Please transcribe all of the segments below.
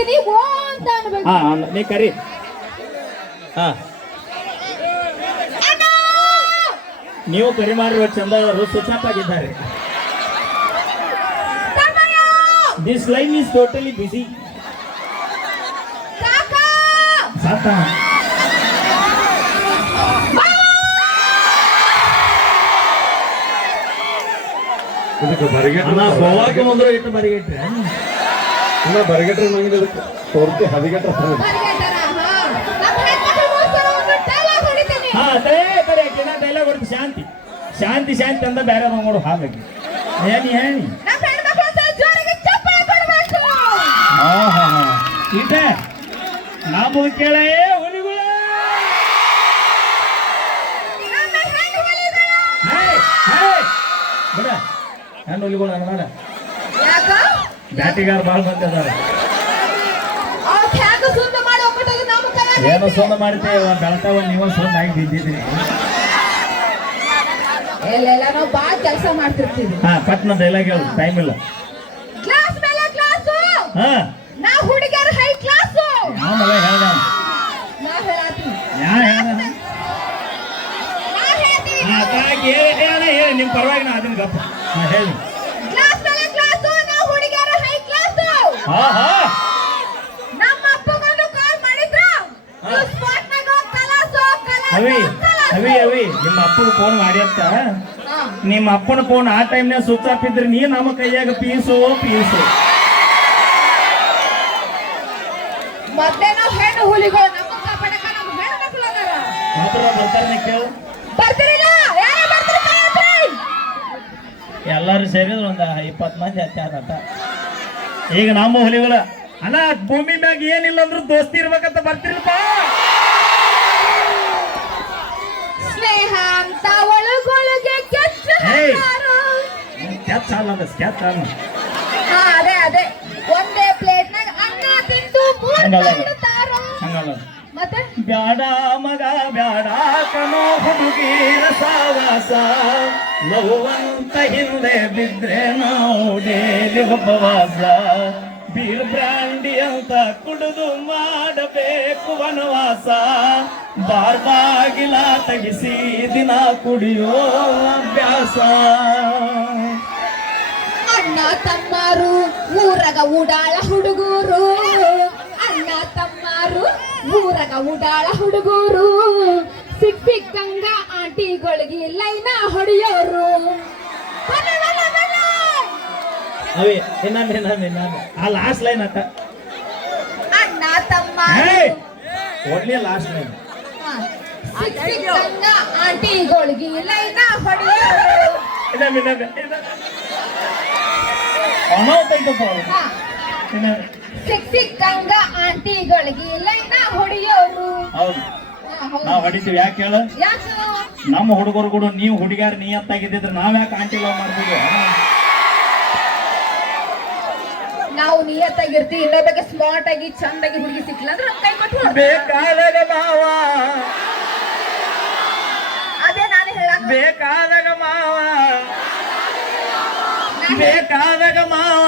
ಓ ಅಂತ ಅನ್ಬೇಕು. ಹಾ ಅನ್ನ- ನೀ ಕರಿ. ಹಾ. ಅಣ್ಣ! ನೀವು ಕರಿ ಮಾಡಿರುವ ಚಂದ ಆಗಿದ್ದಾರೆ ತಮ್ಮಯ್ಯ! ದಿಸ್ ಲೈನ್ ಈಸ್ ಟೋಟಲಿ ಬಿಸಿ! ಸಾಕ! ಇದಕ್ಕೆ ಬರಿಗೆಟ್ರ ಅಣ್ಣ ಗೋವಾಕ್ಕೆ ಬಂದ್ರೆ ಇಟ್ಟು ಬರಿಗೆಟ್ರೆ ಇನ್ನ ಬರಗಟ್ರೆ ನಂಗೆ ತೋರ್ತಿ ಹದಿಗಟ್ರ ಬರ್ಗೆಟ್ಟಾರ, ಹಾ. ಅದೇ ಕರೆ ಆಕಿನ ಡೈಲಾಗ್ ಹೊಡ್ತು ಶಾಂತಿ. ಶಾಂತಿ ಶಾಂತಿ ಅಂತ ಬೇರೆ ನೋಡು ಹಾಗಾಗಿ ಏನಿ ಹೇಳಿ. ಹಾ ಹಾ ಹಾ ಇಟ ನಮ್ಮದು ಕೇಳೇ ಹುಲಿಗಳ. ಬಿಡ ಹೆಣ್ಣು ಹುಲಿಗಳು ಅನ್ಮಾಡ? ಬ್ಯಾಟಿಗಾರ ಭಾಳ ಬಂದಿದ್ದಾರೆ. ಏನೋ. ಸೊಂದ ಮಾಡ್ತೇವೆ ಬೆಳತಾವ ನೀವು ಸುಂದ ಆಗಿ ಬಿದ್ದಿದ್ರಿ ಎಲ್ಲೆಲ್ಲ ನಾವು ಬಾಳ್ ಕೆಲಸ ಮಾಡ್ತಿರ್ತೀವಿ. ಹಾ ಪಟ್ನ ಡೈಲಾಗ್ ಹೇಳು ಟೈಮ್ ಇಲ್ಲ. ಕ್ಲಾಸ್ ಮೇಲೆ ಕ್ಲಾಸ್. ಹಾ. ನಾ ಹೈ ಕ್ಲಾಸು. ಯಾವ ಮಗ ಹೇಳ್ದ? ನಾ ಹೇಳತ್ತೀನಿ ಯಾ ಹೇಳ್ದ? ನಾ ಹೇಳ್ತೀನಿ. ಹಾ ಕಾಕಿ ಹೇಳಿ ಹೇಳಿ ಹೇಳಿ ನಿಮ್ಮ ಪರವಾಗಿ ನಾ ಅದನ್ನ ಗಪ್ಪ. ಹಾ ಹೇಳಿ. ಅವಿ ಅವಿ ಅವಿ ನಿಮ್ಮ ಅಪ್ಪನ ಫೋನ್ ಮಾಡಿ ಅಂತ ನಿಮ್ಮ ಅಪ್ಪನ ಫೋನ್ ಆ ಟೈಮ್ನಾಗ ಸ್ವಿಚ್ ಆಫ್ ಇದ್ರಿ ನೀ ನಮ್ಮ ಕೈಯಾಗ ಪೀಸು ಪೀಸು. ಮತ್ತೆ ನಾವು ಹೆಣ್ಣು ಹುಲಿಗಳು ನಮ್ಮ ಕಾಪಾಡಕ ನಮ್ಮ ಹೆಣ್ಣು ಮಕ್ಕಳು ಅದಾರ. ಮಾತ್ರ ಬರ್ತಾರೆ ಕೇಳು. ಬರ್ತಿರಿಲ್ಲ ಯಾರೇ ಬರ್ತೀರಿ ಎಲ್ಲರೂ ಸೇರಿದ್ರು ಒಂದು ಇಪ್ಪತ್ತು ಮಂದಿ ಹತ್ತಾರಟ ಈಗ ನಮ್ಮ ಹುಲಿಗಳ ಅಲ್ಲ ಭೂಮಿ ಮ್ಯಾಗ ಏನಿಲ್ಲ ಅಂದ್ರೂ ದೋಸ್ತಿ ಇರ್ಬೇಕಂತ ಬರ್ತಿರಪ್ಪ. ಸ್ನೇಹ ಅಂತ ಒಳಗೊಳಗೆ ಕೆಚ್ಚ ಅಲ್ಲ ಕೆಚ್ಚ ಅಲ್ಲ ಹಾ ಅದೇ ಅದೇ. ಒಂದೇ ಪ್ಲೇಟ್ ನಾಗ ಅನ್ನ ತಿಂದು ಮೂರ್ ಹಂಗಲ್ಲ. ಹಂಗಲ್ಲ. ಮತ್ತೆ? ಬ್ಯಾಡ ಮಗ ಬ್ಯಾಡ ಕಣೋ ಹುಡುಗಿರ ಸಾವಾಸ ನೋವಂತ ಹಿಂದೆ ಬಿದ್ರೆ ನಾವು ಡೇಲಿ ಉಪವಾಸ ಬೀರ್ ಬ್ರಾಂಡಿ ಅಂತ ಕುಡಿದು ಮಾಡಬೇಕು ವನವಾಸ. ಬಾರ್ ಬಾಗಿಲ ತಗಿಸಿ ದಿನ ಕುಡಿಯೋ ಅಭ್ಯಾಸ. ಅಣ್ಣ ತಮ್ಮಾರು ಊರಗ ಉಡಾಳ ಹುಡುಗರು. ಊರಗ ಉಡಾಳ ಹುಡುಗರು. ಸಿಕ್ ಸಿಕ್ಕಂಗ ಆಂಟಿಗಳಿಗೆ ಲೈನ ಹೊಡೆಯೋರು. ಅವೇ ಇನ್ನೊಂದು ಆ ಲಾಸ್ಟ್ ಲೈನ್ ಅತ್ತ. ಅಣ್ಣ ತಮ್ಮ! ಒಡ್ಲಿ ಲಾಸ್ಟ್ ಲೈನ್. ಸಿಕ್ ಸಿಕ್ಕಂಗ ಆಂಟಿಗಳಿಗೆ ಲೈನ ಹೊಡೆಯೋರು. ಇನ್ನೊಮ್ಮೆ ಇನ್ನೊಮ್ಮೆ ಇನ್ನೊಮ್ಮೆ. ಇನ್ನೊಮ್ಮೆ. ಸಿಕ್ ಸಿಕ್ಕಂಗ ಆಂಟಿಗಳಿಗೆ ಲೈನ ಹೊಡಿಯೋರು. ನಾವ್ ಹೊಡಿತೀವಿ. ಯಾಕೆ ಹೇಳ? ನಮ್ಮ ಹುಡುಗರು ಕೂಡ ನೀವು ಹುಡುಗ್ಯಾರ ನಿಯತ್ತಾಗಿದ್ದಿದ್ರೆ ನಾವ್ ಯಾಕೆ ಆಂಟಿ ಲವ್ ಮಾಡ್ತೀವಿ? ನಾವು ನಿಯತ್ತಾಗಿರ್ತೀವಿ. ಇನ್ನೊಬ್ಬಗೆ ಸ್ಮಾರ್ಟ್ ಆಗಿ ಚಂದಾಗಿ ಹುಡುಗಿ ಸಿಕ್ಕಿಲ್ಲ ಅಂದ್ರೆ ಕೈ ಕೊಟ್ಟು. ಬೇಕಾದಾಗ ಮಾವ. ಅದೇ ನಾನು ಹೇಳಕ್ ಬೇಕಾದಾಗ ಮಾವ. ಬೇಕಾದಾಗ ಮಾವ.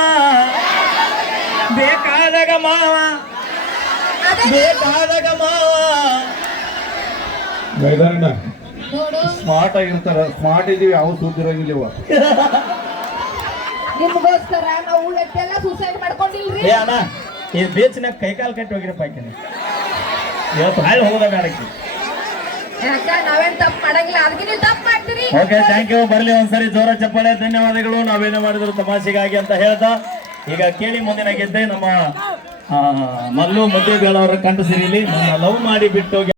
ಬೇಕಾದಾಗ ಮಾವ. ಬೇಕಾದಾಗ ಮಾವ. ನೋಡು. ಸ್ಮಾರ್ಟ್ ಆಗಿರ್ತಾರ. ಸ್ಮಾರ್ಟ್ ಇದೀವಿ ಯಾವ ಸುದ್ದಿರಂಗಿಲ್ಲ ಇವ ನಿಮ್ಗೋಸ್ಕರ ನಾವು ಎಷ್ಟೆಲ್ಲ ಸುಸೈಡ್ ಮಾಡ್ಕೊಂಡಿಲ್ರಿ? ಏ ಅಣ್ಣ ಈ ಬೀಚ್ನಾಗ ಕೈಕಾಲು ಕಟ್ಟಿ ಹೋಗಿರಪ್ಪ ಆಕಿನ ಇವತ್ತು ಹಾಳು ಹೋಗೋದ ಬೇಡಕ್ಕೆ ಯಾಕ ನಾವೇನ್ ತಪ್ಪು ಮಾಡಂಗಿಲ್ಲ. ಅದಕ್ಕೆ ನೀವು ತಪ್ಪು ಮಾಡ್ತೀರಿ. ಓಕೆ ಥ್ಯಾಂಕ್ ಯು ಬರ್ಲಿ ಒಂದ್ಸರಿ ಜೋರ ಚಪ್ಪಾಳೆ. ಧನ್ಯವಾದಗಳು. ನಾವೇನು ಮಾಡಿದ್ರು ತಮಾಷೆಗಾಗಿ ಅಂತ ಹೇಳ್ತಾ ಈಗ ಕೇಳಿ ಮುಂದಿನ ಗೆದ್ದೆ ನಮ್ಮ ಮಲ್ಲು ಮುದ್ದೇಬೇಳವರ ಕಂಡು ಸಿರಿಲಿ ನಮ್ಮ ಲವ್ ಮಾಡಿ ಬಿಟ್ಟು